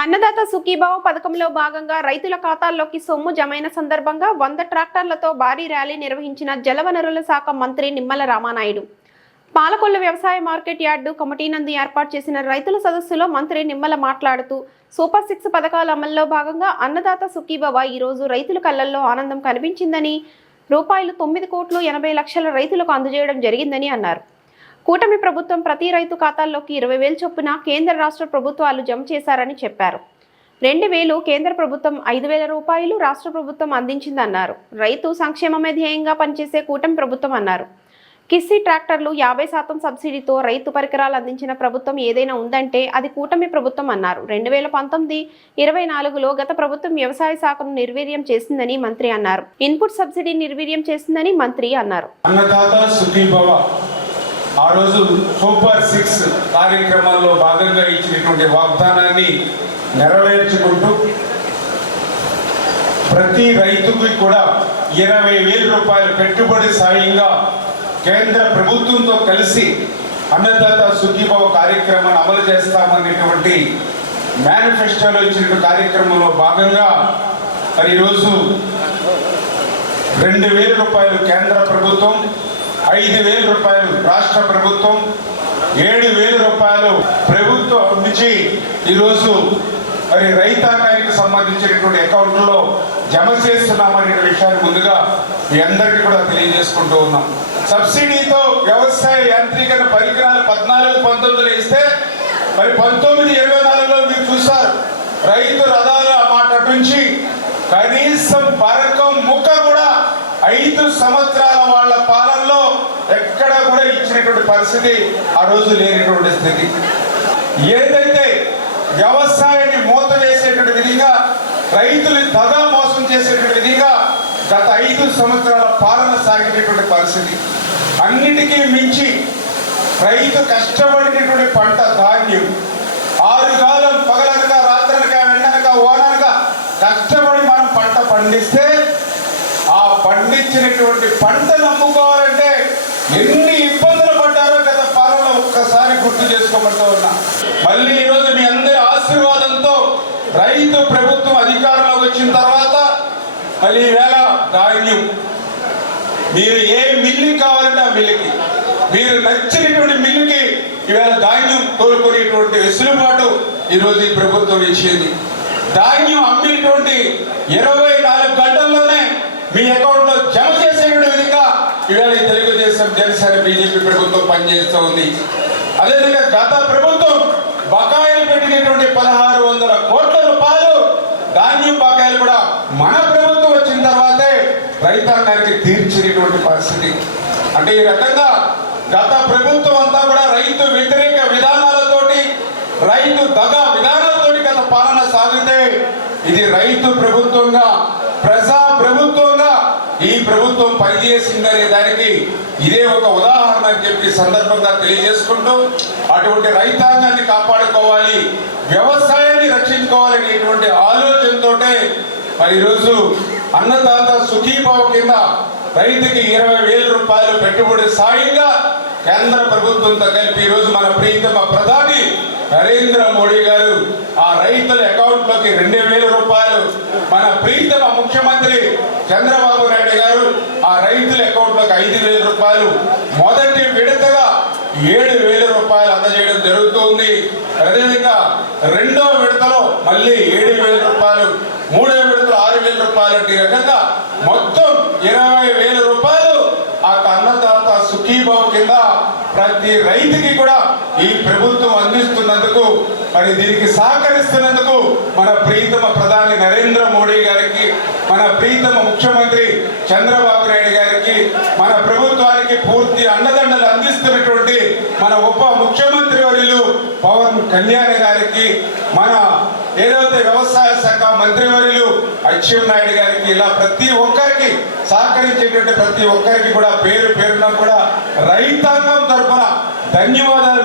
అన్నదాత సుఖీభావ పథకంలో భాగంగా రైతుల ఖాతాల్లోకి సొమ్ము జమైన సందర్భంగా 100 ట్రాక్టర్లతో భారీ ర్యాలీ నిర్వహించిన జలవనరుల శాఖ మంత్రి నిమ్మల రామానాయుడు. పాలకొల్లు వ్యవసాయ మార్కెట్ యార్డు కమిటీ నందు ఏర్పాటు చేసిన రైతుల సదస్సులో మంత్రి నిమ్మల మాట్లాడుతూ సూపర్ 6 పథకాల అమల్లో భాగంగా అన్నదాత సుఖీభావ ఈ రోజు రైతుల కళ్ళల్లో ఆనందం కనిపించిందని, రూపాయలు 9,80,00,000 రైతులకు అందజేయడం జరిగిందని అన్నారు. కూటమి ప్రభుత్వం ప్రతి రైతు ఖాతాల్లోకి 20,000 చొప్పున కేంద్ర రాష్ట్ర ప్రభుత్వాలు జమ చేశారని చెప్పారు. 2,000 కేంద్ర ప్రభుత్వం, 5,000 రూపాయలు రాష్ట్ర ప్రభుత్వం అందించిందన్నారు. రైతు సంక్షేమమే ధ్యేయంగా పనిచేసే కూటమి ప్రభుత్వం అన్నారు. కిస్సీ ట్రాక్టర్లు 50% సబ్సిడీతో రైతు పరికరాలు అందించిన ప్రభుత్వం ఏదైనా ఉందంటే అది కూటమి ప్రభుత్వం అన్నారు. 2019-24లో గత ప్రభుత్వం వ్యవసాయ శాఖను నిర్వీర్యం చేసిందని మంత్రి అన్నారు. ఇన్పుట్ సబ్సిడీ నిర్వీర్యం చేసిందని మంత్రి అన్నారు. ఆ రోజు సూపర్ 6 కార్యక్రమాల్లో భాగంగా ఇచ్చినటువంటి వాగ్దానాన్ని నెరవేర్చుకుంటూ ప్రతి రైతుకి కూడా 20,000 రూపాయలు పెట్టుబడి సాయంగా కేంద్ర ప్రభుత్వంతో కలిసి అన్నదాత సుఖీభావ కార్యక్రమాన్ని అమలు చేస్తామనేటువంటి మేనిఫెస్టోలో ఇచ్చిన కార్యక్రమంలో భాగంగా మరి ఈరోజు 2,000 రూపాయలు కేంద్ర ప్రభుత్వం, 5,000 రూపాయలు రాష్ట్ర ప్రభుత్వం, 7,000 రూపాయలు ప్రభుత్వం నుంచి ఈరోజు మరి రైతాంగానికి సంబంధించినటువంటి అకౌంట్లో జమ చేస్తున్నామనే విషయాన్ని ముందుగా మీ అందరికీ కూడా తెలియజేసుకుంటూ ఉన్నాం. సబ్సిడీతో వ్యవసాయ యాంత్రీకరణ పరికరాలు 14-19 ఇస్తే మరి 19-24లో మీరు చూసారు రైతు రథాలు ఆ మాట నుంచి కనీసం పరకం ముక్క కూడా 5 సంవత్సరాల వాళ్ళ పాలనలో ఎక్కడ కూడా ఇచ్చినటువంటి పరిస్థితి ఆ రోజు లేనటువంటి స్థితి. ఏదైతే వ్యవసాయాన్ని మూత వేసేటువంటి విధిగా, రైతులు దగా మోసం చేసేటువంటి విధిగా గత 5 సంవత్సరాల పాలన సాగినటువంటి పరిస్థితి. అన్నిటికీ మించి రైతు కష్టపడినటువంటి పంట ధాన్యం 6 కాలం పగలనక రాత్రనక వెండనక ఓననక కష్టపడి మనం పంట పండిస్తే ఆ పండించినటువంటి పంటను అమ్ముకోవాలంటే ఎన్ని ఇబ్బందులు పడ్డారో గత పాలనలో ఒక్కసారి గుర్తు చేసుకోమంటూ ఉన్నా. మళ్ళీ ఈరోజు మీ అందరి ఆశీర్వాదంతో రైతు ప్రభుత్వం అధికారంలోకి వచ్చిన తర్వాత మళ్ళీ ఈవేళ ధాన్యం మీరు ఏ మిల్లు కావాలంటే ఆ మిల్లుకి, మీరు నచ్చినటువంటి మిల్లుకి ఈవేళ ధాన్యం కోరుకునేటువంటి వెసులుబాటు ఈరోజు ఈ ప్రభుత్వం ఇచ్చింది. ధాన్యం అమ్మినటువంటి 24 గంటల్లోనే మీ అకౌంట్లో జమ చేసేటువంటి విధంగా ఇవాళ తెలుగుదేశం, జనసేన, బీజేపీ ప్రభుత్వం పనిచేస్తూ ఉంది. అదేవిధంగా గత ప్రభుత్వం బకాయిలు పెట్టినటువంటి 1,600 కోట్ల రూపాయలు ధాన్యం బకాయిలు కూడా మన ప్రభుత్వం వచ్చిన తర్వాతే రైతాంగానికి తీర్చినటువంటి పరిస్థితి. అంటే ఈ రకంగా గత ప్రభుత్వం అంతా కూడా రైతు వ్యతిరేక విధానాలతోటి, రైతు దగా విధానాలతోటి గత పాలన సాగితే ఇది రైతు ప్రభుత్వంగా, ప్రజా ప్రభుత్వంగా ఈ ప్రభుత్వం పనిచేసిందనే దానికి ఇదే ఒక ఉదాహరణ అని చెప్పి సందర్భంగా తెలియజేసుకుంటూ అటువంటి రైతాంగాన్ని కాపాడుకోవాలి, వ్యవసాయాన్ని రక్షించుకోవాలనేటువంటి ఆలోచనతో మరి ఈరోజు అన్నదాత సుఖీభావ కింద రైతుకి 20,000 రూపాయలు పెట్టుబడి సాయంగా కేంద్ర ప్రభుత్వంతో కలిపి ఈరోజు మన ప్రియతమ ప్రధాని నరేంద్ర మోడీ గారు ఆ రైతుల అకౌంట్లోకి 2,000 రూపాయలు, మన ప్రియతమ ముఖ్యమంత్రి చంద్రబాబు నాయుడు గారు ఆ రైతుల అకౌంట్లోకి 5,000 రూపాయలు, మొదటి విడతగా 7,000 రూపాయలు అందజేయడం జరుగుతుంది. అదేవిధంగా రెండో విడతలో మళ్ళీ 7,000 రూపాయలు, మూడో విడతలో 6,000 రూపాయలు, ఈ రకంగా మొత్తం 20,000 రూపాయలు ఆ అన్నదాత సుఖీభావ కింద ప్రతి రైతుకి కూడా ఈ ప్రభుత్వం అందిస్తున్నందుకు, మరి దీనికి సహకరిస్తున్నందుకు మన ప్రియతమ ప్రధాని నరేంద్ర మోడీ గారికి, మన ప్రియతమ ముఖ్యమంత్రి చంద్రబాబు నాయుడు గారికి, మన ప్రభుత్వానికి పూర్తి అండదండలు అందిస్తున్నటువంటి మన ఉప ముఖ్యమంత్రి వర్యులు పవన్ కళ్యాణ్ గారికి, మన ఏదైతే వ్యవసాయ శాఖ మంత్రివర్యులు అచ్చెన్నాయుడు గారికి, ఇలా ప్రతి ఒక్కరికి సహకరించేటువంటి ప్రతి ఒక్కరికి కూడా పేరు పేరున కూడా రైతాంగం తరఫున ధన్యవాదాలు.